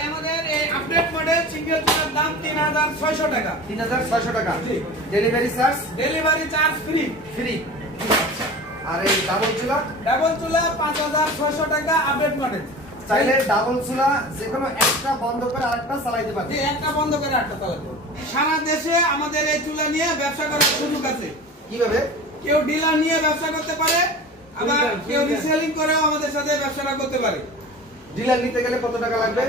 ভাই আমাদের এই আপডেট মডেল সিঙ্গেল চুলার দাম 3600 টাকা। 3600 টাকা। Delivery charge free. আর এই ডাবল চুলা 5600 টাকা আপডেট মডেল। চাইলে ডাবল চুলা যেকোনো একটা বন্ধ করে আরেকটা চালাতে পারবে। একটা বন্ধ করে আরেকটা চালাতে পারবে। সারা দেশে আমাদের এই চুলা নিয়ে ব্যবসা করার সুযোগ আছে। কিভাবে? কেউ ডিলার নিয়ে ব্যবসা করতে পারে, আবার কেউ রিসেলিং করেও আমাদের সাথে ব্যবসাটা করতে পারে। ডিলার নিতে গেলে কত টাকা লাগবে?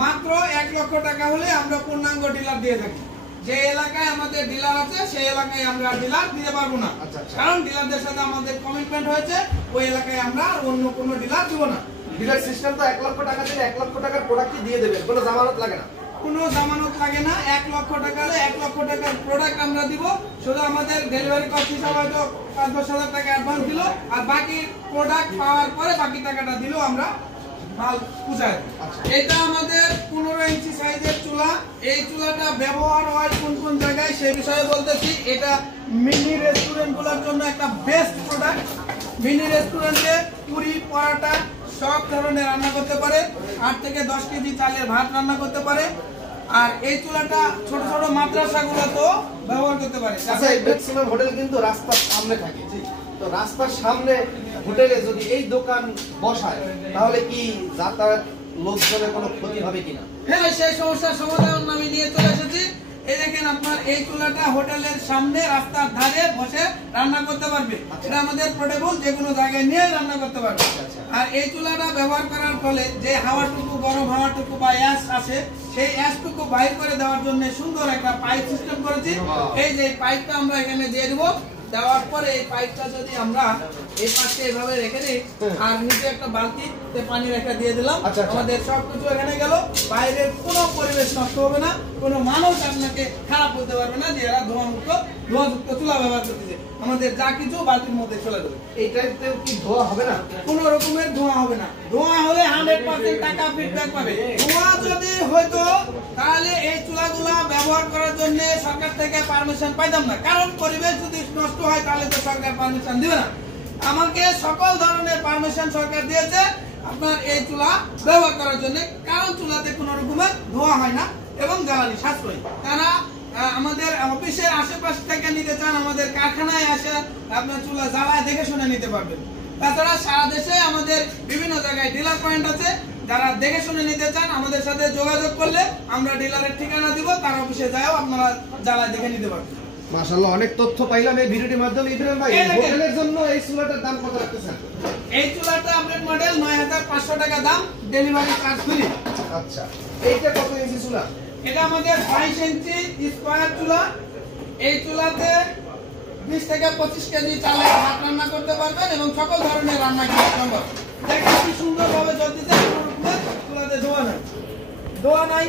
মাত্র 1 লক্ষ টাকা হলে আমরা পূর্ণাঙ্গ ডিলার দিয়ে থাকি। যে এলাকায় আমাদের ডিলার আছে সেই এলাকায় আমরা ডিলার দিতে পারবো না, কারণ ডিলারদের সাথে আমাদের কমিটমেন্ট হয়েছে ওই এলাকায় আমরা অন্য কোনো ডিলার দিব না। ডিলার সিস্টেম তো 1 লক্ষ টাকা দিলে 1 লক্ষ টাকার প্রোডাক্টই দিয়ে দেবেন, কোনো জামানত লাগে না। কোনো জামানত লাগে না। 1 লক্ষ টাকা হলে 1 লক্ষ টাকার প্রোডাক্ট আমরা দিব। শুধু আমাদের ডেলিভারি কস্ট হিসাবে হয়তো 5-10 হাজার টাকা অ্যাডভান্স দিল, আর বাকি প্রোডাক্ট পাওয়ার পরে বাকি টাকাটা দিলেও আমরা মাল পৌঁছায়। এটা আমাদের 15 ইঞ্চি সাইজের চুলা। এই চুলাটা ব্যবহার হয় কোন কোন জায়গায় সেই বিষয়ে বলতেছি। এটা মিনি রেস্টুরেন্টগুলোর জন্য একটা বেস্ট প্রোডাক্ট। মিনি রেস্টুরেন্টে পুরি, পরোটা সব ধরনের রান্না করতে পারে। 8 থেকে 10 কেজি চালের ভাত রান্না করতে পারে। আর এই চুলাটা ছোট ছোট মাদ্রাসাগুলোতেও ব্যবহার করতে পারে। আচ্ছা, এই ম্যাক্সিমাম হোটেল কিন্তু রাস্তার সামনে থাকে, তো রাস্তার সামনে হোটেলে যদি এই দোকান বসায় তাহলে কি যাতায়াত লোকজনের কোনো ক্ষতি হবে কিনা? হ্যাঁ, সেই সমস্যার সমাধান আমি নিয়ে চলে এসেছি। এই দেখেন, আপনার এই চুলাটা হোটেলের সামনে রাস্তার ধারে বসে রান্না করতে পারবে। এটা আমাদের পোর্টেবল, যে কোনো জায়গায় নিয়ে রান্না করতে পারবে। আর এই চুলাটা ব্যবহার করার ফলে যে হাওয়াটুকু, গরম হাওয়াটুকু বা অ্যাশ আছে, সেই অ্যাশটুকু বাইর করে দেওয়ার জন্য সুন্দর একটা পাইপ সিস্টেম করেছি। এই যে পাইপটা আমরা এখানে দিয়ে দেবো। দেওয়ার পরে এই পাইপটা যদি আমরা এই পাশে এভাবে রেখে দিই, আর নিচে একটা বালতিতে পানি রেখে দিয়ে দিলাম, আমাদের সবকিছু এখানে গেল। বাইরের কোনো পরিবেশ নষ্ট হবে না, কোনো মানুষ আপনাকে খারাপ বলতে পারবে না যে এরা ধোঁয়াযুক্ত চুলা ব্যবহার করতেছে। আমাদের যা কিছু বালতির মধ্যে চলে যাবে। এইটাতে কি ধোয়া হবে না? কোনো রকমের ধোঁয়া হবে না। ধোঁয়া হলে 100% টাকা ফিডব্যাক পাবে। ধোঁয়া যদি হয়তো তাহলে এই চুলাগুলা ব্যবহার করার জন্য সরকার থেকে পারমিশন পাইতাম না, কারণ পরিবেশ যদি নষ্ট হয় তাহলে তো সরকার পারমিশন দিবে না। আমাকে সকল ধরনের পারমিশন সরকার দিয়েছে আপনার এই চুলা ব্যবহার করার জন্য, কারণ চুলাতে কোনো রকমের ধোঁয়া হয় না এবং জ্বালানি সাশ্রয়ী। তারা আমাদের অফিসের আশেপাশ থেকে নিতে চান, আমাদের কারখানায় আসে আপনার চুলা জ্বালায় দেখে শুনে নিতে পারবেন। তাছাড়া সারা দেশে আমাদের বিভিন্ন জায়গায় ডিলার পয়েন্ট আছে। যারা দেখে শুনে নিতে চান আমাদের সাথে যোগাযোগ করলে আমরা ডিলারের ঠিকানা দিব, তার অফিসে যাও আপনারা জ্বালায় দেখে নিতে পারবেন। মাশাআল্লাহ, অনেক তথ্য পাইলাম এই ভিডিওটির মাধ্যমে। ইব্রাহিম ভাই, হোটেলের জন্য এই চুলাটার দাম কত রাখতেছেন? এই চুলাটা আপডেট মডেল 9500 টাকা দাম, ডেলিভারি চার্জ ফ্রি। আচ্ছা, এইটা কত ইঞ্চি চুলা? এটা আমাদের 22 ইঞ্চি স্কয়ার চুলা। এই চুলাতে 20 থেকে 25 কেজি চালের ভাত রান্না করতে পারবেন এবং সকল ধরনের রান্না করা সম্ভব। দেখেন কি সুন্দরভাবে জ্বলতেছে, চুলাতে ধোয়া নাই।